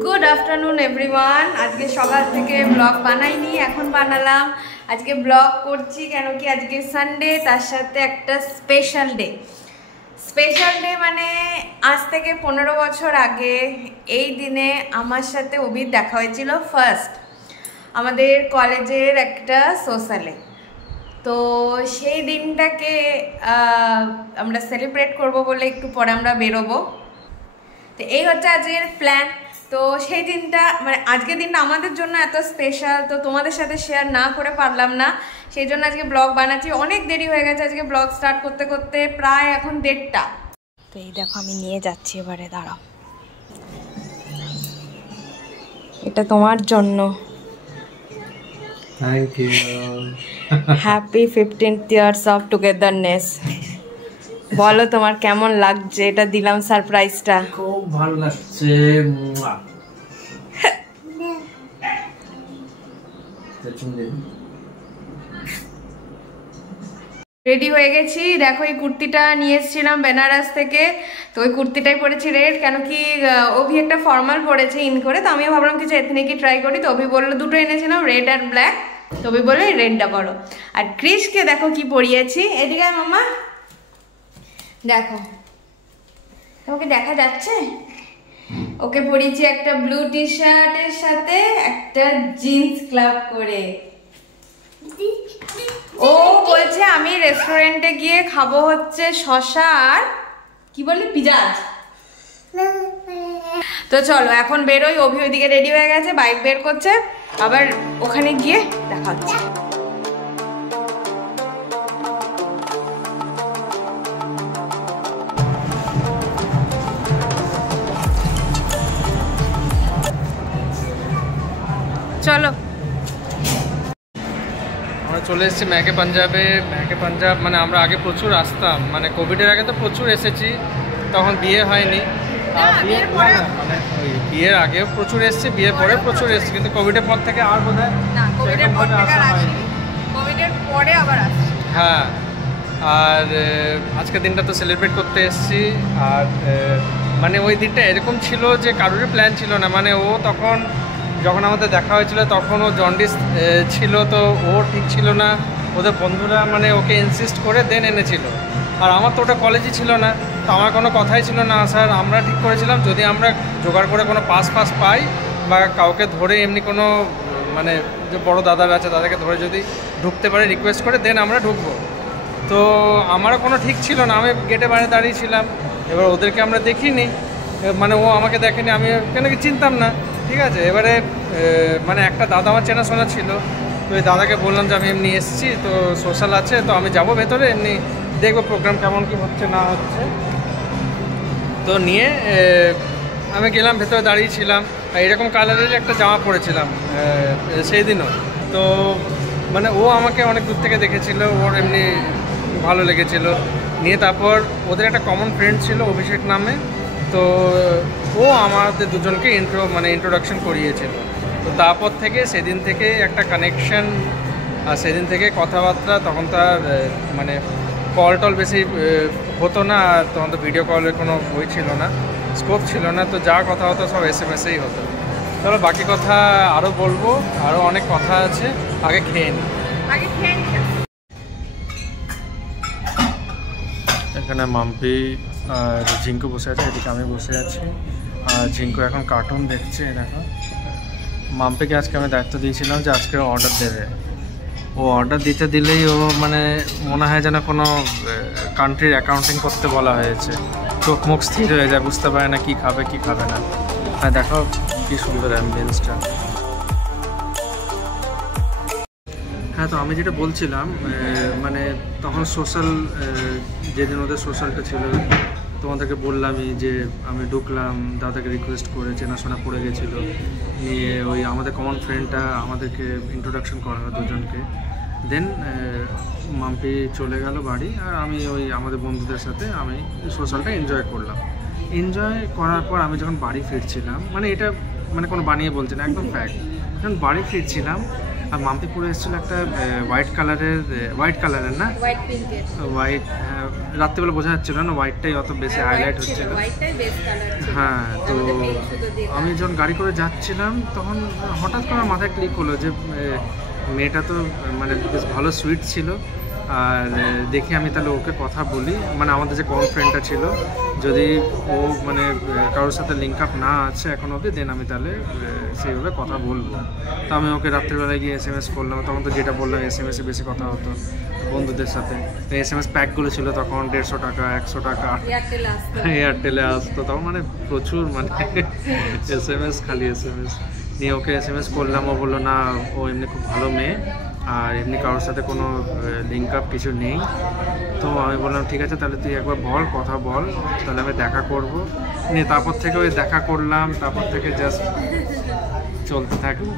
Good afternoon everyone. आज के सकाल থেকে ব্লগ বানাইনি, এখন বানালাম। আজকে ব্লগ করছি কেন কি আজকে সানডে, তার সাথে একটা স্পেশাল ডে মানে আজ থেকে 15 বছর আগে এই দিনে আমার সাথে অভির দেখা হয়েছিল ফার্স্ট আমাদের কলেজের একটা সোশ্যালে। তো সেই দিনটাকে আমরা সেলিব্রেট করব বলে একটু পরে আমরা বেরোবো। তো এই হচ্ছে আজকের প্ল্যান। তো সেই দিনটা মানে আজকের দিনটা আমাদের জন্য এত স্পেশাল, তো তোমাদের সাথে শেয়ার না করে পারলাম না, সেই জন্য আজকে ব্লগ বানাচ্ছি। অনেক দেরি হয়ে গেছে আজকে ব্লগ স্টার্ট করতে করতে, প্রায় এখন 1:30। তো এই দেখো আমি নিয়ে যাচ্ছি, এবারে দাঁড়াও, এটা তোমার জন্য। Thank you. Happy 15th years of togetherness. বলো তোমার কেমন লাগছে, এটা দিলাম সারপ্রাইজটা। খুব ভালো লাগছে। রেডি হয়ে গেছি, দেখো এই কুর্তিটা নিয়ে এসেছিলাম বেনারস থেকে। তো ওই কুর্তিটাই পরেছি রেড, কেন কি অভি একটা ফর্মাল পরেছে ইন করে, তো আমিও ভাবলাম কিছু এথনিকই ট্রাই করি। তো অভি বললো দুটো এনেছিলাম, রেড আর ব্ল্যাক। তো অভি বললো এই রেডটা করো। আর ক্রিশকে দেখো কি পরিয়েছি, এদিকে মামা দেখো, তোমাকে দেখা যাচ্ছে? ওকে পরিয়েছি একটা ব্লু টি শার্টের সাথে একটা জিন্স ক্লাব করে। ও বলছে আমি রেস্টুরেন্টে গিয়ে খাবো হচ্ছে শসা আর কি বললি পিজাজ। তো চলো এখন বেরোই। অভি ওইদিকে রেডি হয়ে গেছে, বাইক বের করছে, আবার ওখানে গিয়ে দেখা হচ্ছে। চলো আমরা চলে এসেছি ম্যাকে পাঞ্জাব। মানে আমরা আগে প্রচুর আসতাম, মানে কোভিডের আগে তো প্রচুর এসেছি, তখন বিয়ে হয়নি। বিয়ের আগেও প্রচুর এসেছি, বিয়ের পরে প্রচুর এসেছি, কিন্তু কোভিডের পর থেকে আর বোধ হয় হ্যাঁ। আর আজকের দিনটা তো সেলিব্রেট করতে এসেছি। আর মানে ওই দিনটা এরকম ছিল যে কারোরই প্ল্যান ছিল না। মানে ও তখন যখন আমাদের দেখা হয়েছিল তখন ও জন্ডিস ছিল, তো ও ঠিক ছিল না। ওদের বন্ধুরা মানে ওকে ইনসিস্ট করে দেন এনেছিল। আর আমার তো ওটা কলেজই ছিল না, তো আমার কোনো কথাই ছিল না আসার। আমরা ঠিক করেছিলাম যদি আমরা জোগাড় করে কোনো পাস পাই বা কাউকে ধরে এমনি কোনো মানে যে বড় দাদা আছে তাদেরকে ধরে যদি ঢুকতে পারে রিকোয়েস্ট করে দেন আমরা ঢুকবো। তো আমারও কোনো ঠিক ছিল না, আমি গেটে বাইরে দাঁড়িয়েছিলাম। এবার ওদেরকে আমরা দেখিনি, মানে ও আমাকে দেখেনি, আমি কেন কি চিনতাম না, ঠিক আছে। এবারে মানে একটা দাদা আমার চেনাশোনা ছিল, তো ওই দাদাকে বললাম যে আমি এমনি এসেছি, তো সোশ্যাল আছে, তো আমি যাব ভেতরে, এমনি দেখবো প্রোগ্রাম কেমন কি হচ্ছে না হচ্ছে। তো নিয়ে আমি গেলাম, ভেতরে দাঁড়িয়েছিলাম। এরকম কালারের একটা জামা পরেছিলাম সেই দিনও। তো মানে ও আমাকে অনেক দূর থেকে দেখেছিল, ওর এমনি ভালো লেগেছিল। নিয়ে তারপর ওদের একটা কমন ফ্রেন্ড ছিল অভিষেক নামে, তো ও আমাদের দুজনকে ইন্ট্রোডাকশন করিয়েছিল। তো তারপর থেকে সেদিন থেকে একটা কানেকশন, আর সেদিন থেকে কথাবার্তা। তখন তো আর মানে কল টল বেশি হতো না, আর তখন তো ভিডিও কলের কোনো বই ছিল না, স্কোপ ছিল না, তো যা কথা হতো সব SMS-এই হতো। চলো বাকি কথা আরও বলবো, আরও অনেক কথা আছে, আগে খেয়ে নিই। এখানে মাম্পি আর ঝিঙ্কু বসে আছে, এদিকে আমি বসে আছি। আর ঝিঙ্কু এখন কার্টুন দেখছে। দেখো মাম্পিকে আজকে আমি দায়িত্ব দিয়েছিলাম যে আজকে অর্ডার দেবে। ও অর্ডার দিলেই ও মানে মনে হয় যেন কোনো কান্ট্রির অ্যাকাউন্টিং করতে বলা হয়েছে, চোখ মুখ স্থির হয়ে যায়, বুঝতে পারে না কী খাবে কী খাবে না। হ্যাঁ দেখো কী সুন্দর অ্যাম্বিয়েন্সটা। হ্যাঁ, তো আমি যেটা বলছিলাম মানে তখন সোশ্যাল, যেদিন ওদের সোশ্যালটা ছিল তোমাদেরকে বললামই যে আমি ঢুকলাম, দাদাকে রিকোয়েস্ট করে, চেনাশোনা পড়ে গেছিলো। নিয়ে ওই আমাদের কমন ফ্রেন্ডটা আমাদেরকে ইন্ট্রোডাকশন করা হয় দুজনকে। দেন মাম্পি চলে গেল বাড়ি, আর আমি ওই আমাদের বন্ধুদের সাথে আমি সোশ্যালটা এনজয় করলাম। এনজয় করার পর আমি যখন বাড়ি ফিরছিলাম, মানে এটা মানে কোনো বানিয়ে বলছি না, একদম ফ্যাক্ট, যখন বাড়ি ফিরছিলাম আর মাম্পি পরে এসেছিলো একটা হোয়াইট কালারের না হোয়াইট, হ্যাঁ রাত্রিবেলা বোঝা যাচ্ছিল না, হোয়াইটটাই অত বেশি হাইলাইট হচ্ছিল। হ্যাঁ, তো আমি যখন গাড়ি করে যাচ্ছিলাম তখন হঠাৎ করে মাথায় ক্লিক হলো যে মেয়েটা তো মানে বেশ ভালো সুইট ছিল, আর দেখি আমি তাহলে ওকে কথা বলি, মানে আমাদের যে কমন ফ্রেন্ডটা ছিল, যদি ও মানে কারোর সাথে লিঙ্ক আপ না আছে এখন অবধি, দেন আমি তাহলে সেইভাবে কথা বলবো। তো আমি ওকে রাত্রিবেলায় গিয়ে SMS করলাম, তখন তো যেটা বললাম SMS-এ বেশি কথা হতো বন্ধুদের সাথে। তো SMS প্যাকগুলো ছিল তখন 150 টাকা 100 টাকা এয়ারটেলে আসতো, তখন মানে প্রচুর মানে SMS, খালি SMS নিয়ে ওকে SMS করলাম। ও বললো না, ও এমনি খুব ভালো মেয়ে, আর এমনি কারোর সাথে কোনো লিঙ্ক আপ কিছু নেই। তো আমি বললাম ঠিক আছে, তাহলে তুই একবার বল, কথা বল, তাহলে আমি দেখা করবো নিয়ে। তারপর থেকে ওই দেখা করলাম, তারপর থেকে জাস্ট চলতে থাকলো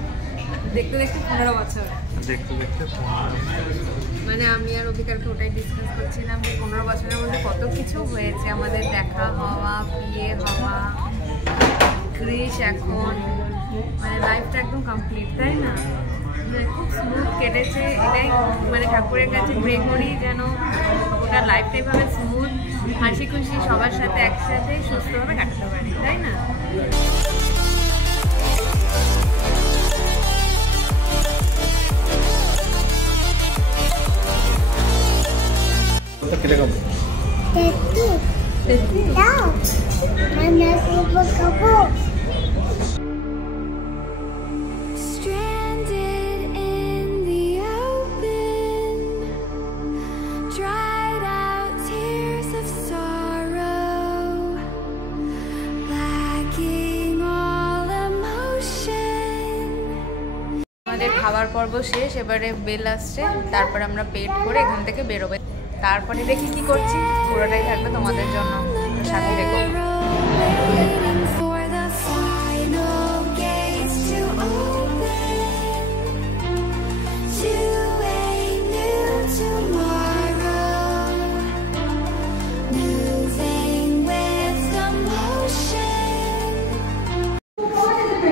দেখতে দেখতে 15 বছর। দেখতে দেখতে মানে আমি আর অভিকারকে ওটাই ডিসকাস করছিলাম যে 15 বছরের মধ্যে কত কিছু হয়েছে আমাদের, দেখা হওয়া, বিয়ে হওয়া, ক্রিশ এখন, মানে লাইফটা একদম কমপ্লিট, তাই না? মানে খুব স্মুথ কেটেছে, এটাই মানে ঠাকুরের কাছে প্রে করি যেন ওটা লাইফটা এইভাবে স্মুথ, হাসি খুশি সবার সাথে একসাথে সুস্থভাবে কাটাতে পারি, তাই না? কিরকম আমাদের খাবার পর্ব শেষ, এবারে বেল আসছে, তারপর আমরা পেট করে এখান থেকে বেরোবে, তারপরে দেখি কি করছি, পুরোটাই থাকবে তোমাদের জন্য, সাথে দেখো।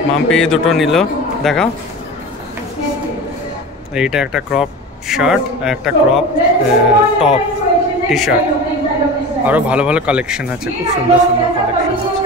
মাম্পি দুটো নিল, দেখাও। এইটা একটা ক্রপ শার্ট, একটা ক্রপ টপ টি শার্ট, আরও ভালো ভালো কালেকশন আছে, খুব সুন্দর সুন্দর কালেকশন আছে।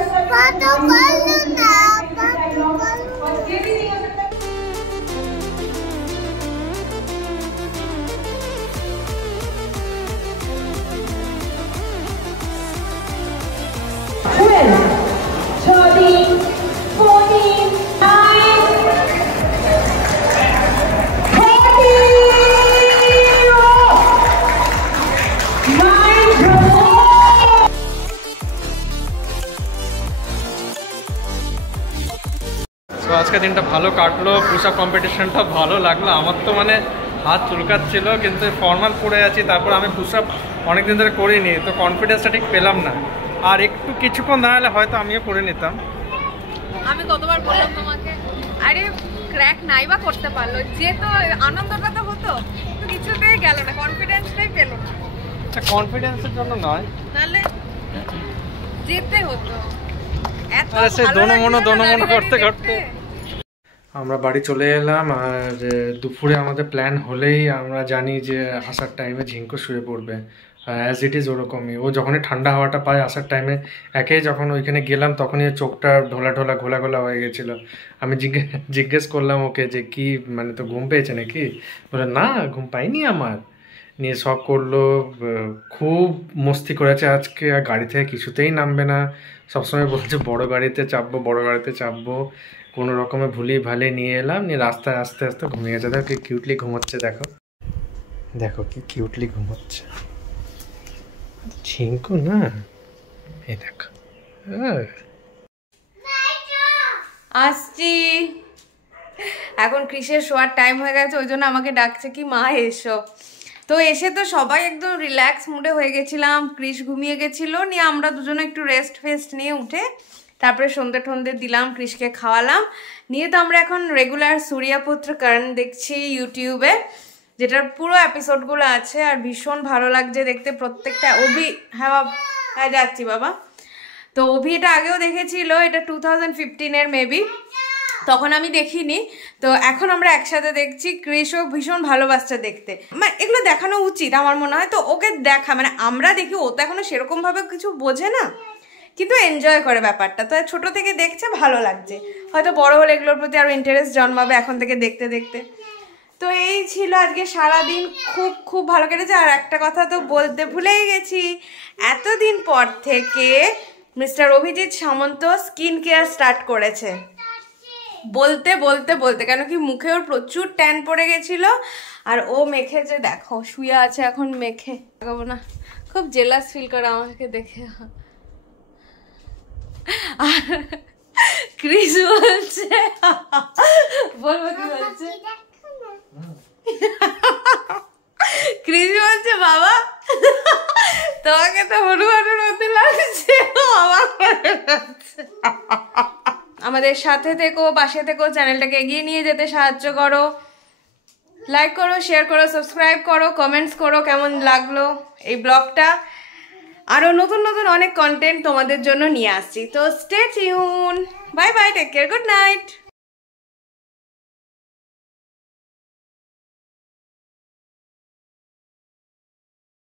তো আজকে দিনটা ভালো কাটলো, পুশ আপ কম্পিটিশনটা ভালো লাগলো আমার, তো মানে হাত চুলকাচ্ছিল, কিন্তু ফর্মাল পরে আছি, তারপর আমি পুশ আপ অনেকদিন ধরে করিনি, তো কনফিডেন্সটা ঠিক পেলাম না, আর একটু কিছুক্ষণ দাঁড়ালে হয়তো আমিও করে নিতাম। আমি কতবার বললাম তোমাকে, আরে ক্র্যাক নাই বা করতে পারলো, যে তো আনন্দটা তো হতো, তো কিছুতেই গেল না, কনফিডেন্সটাই পেল না। কনফিডেন্সের জন্য নয়, তাহলে যেতে হতো, এত দোনো মনো করতে করতে আমরা বাড়ি চলে এলাম। আর দুপুরে আমাদের প্ল্যান হলেই আমরা জানি যে আসার টাইমে ঝিঙ্কু শুয়ে পড়বে, অ্যাজ ইট ইজ ওরকমই। ও যখনই ঠান্ডা হাওয়াটা পায় আসার টাইমে, একেই যখন ওইখানে গেলাম তখনই চোখটা ঢোলা ঢোলা ঘোলা ঘোলা হয়ে গেছিলো। আমি জিজ্ঞেস করলাম ওকে যে কি মানে তো ঘুম পেয়েছে নাকি, বলে না ঘুম পাইনি আমার, নিয়ে শখ করলো, খুব মস্তি করেছে আজকে, আর গাড়ি থেকে কিছুতেই নামবে না, সবসময় বলছে বড় গাড়িতে চাপবো বড় গাড়িতে চাপবো, কোনো রকমে ভুলিয়ে ভালিয়ে নিয়ে এলাম, নিয়ে রাস্তায় আস্তে আস্তে ঘুমিয়ে গেছে। দেখো কি কিউটলি ঘুমোচ্ছে, দেখো দেখো কি কিউটলি ঘুমোচ্ছে ঝিঙ্কু না, এই দেখো। আসছি, এখন ক্রিসের শোয়ার টাইম হয়ে গেছে, ওই জন্য আমাকে ডাকছে কি মা এসো। তো এসে তো সবাই একদম রিল্যাক্স মুডে হয়ে গেছিলাম, ক্রিস ঘুমিয়ে গেছিলো, নিয়ে আমরা দুজনে একটু রেস্ট ফেস্ট নিয়ে উঠে তারপরে সন্ধ্যে টন্ধে দিলাম, ক্রিসকে খাওয়ালাম, নিয়ে তো আমরা এখন রেগুলার সূর্যপুত্র কারণ দেখছি ইউটিউবে, যেটার পুরো এপিসোডগুলো আছে, আর ভীষণ ভালো লাগছে দেখতে প্রত্যেকটা। হ্যাঁ যাচ্ছি বাবা। তো অভি এটা আগেও দেখেছিল, এটা 2015-এর মেবি, তখন আমি দেখিনি, তো এখন আমরা একসাথে দেখছি। ক্রিশও ভীষণ ভালোবাসছে দেখতে, মানে এগুলো দেখানো উচিত আমার মনে হয়। তো ওকে দেখা, মানে আমরা দেখি, ও তো এখনো সেরকমভাবে কিছু বোঝে না, কিন্তু এনজয় করে ব্যাপারটা। তো ছোট থেকে দেখছে, ভালো লাগছে। হয়তো বড় হলে এগুলোর প্রতি আরও ইন্টারেস্ট জন্মাবে এখন থেকে দেখতে দেখতে। তো এই ছিল আজকে সারাদিন, খুব খুব ভালো কেটেছে। আর একটা কথা তো বলতে ভুলেই গেছি, এতদিন পর থেকে মিস্টার অভিজিৎ সামন্ত স্কিন কেয়ার স্টার্ট করেছে। বলতে বলতে বলতে কেন কি মুখে ওর প্রচুর ট্যান পড়ে গেছিল, আর ও মেখেছে, দেখো শুয়ে আছে এখন মেখে। লাগাবো না, খুব জেলাস ফিল করে আমাকে দেখে। আর ক্রিস বলছে, বলবো কি বলছে, ক্রিস বলছে বাবা তোমাকে তো হনুমানের মধ্যে লাগছে। আমাদের সাথে থেকো, পাশে থেকো, চ্যানেলটাকে এগিয়ে নিয়ে যেতে সাহায্য করো। লাইক করো, শেয়ার করো, সাবস্ক্রাইব করো, কমেন্টস করো কেমন লাগলো এই ব্লগটা। আরও নতুন নতুন অনেক কন্টেন্ট তোমাদের জন্য নিয়ে আসছি। তো stay tune, bye bye, take care, good night.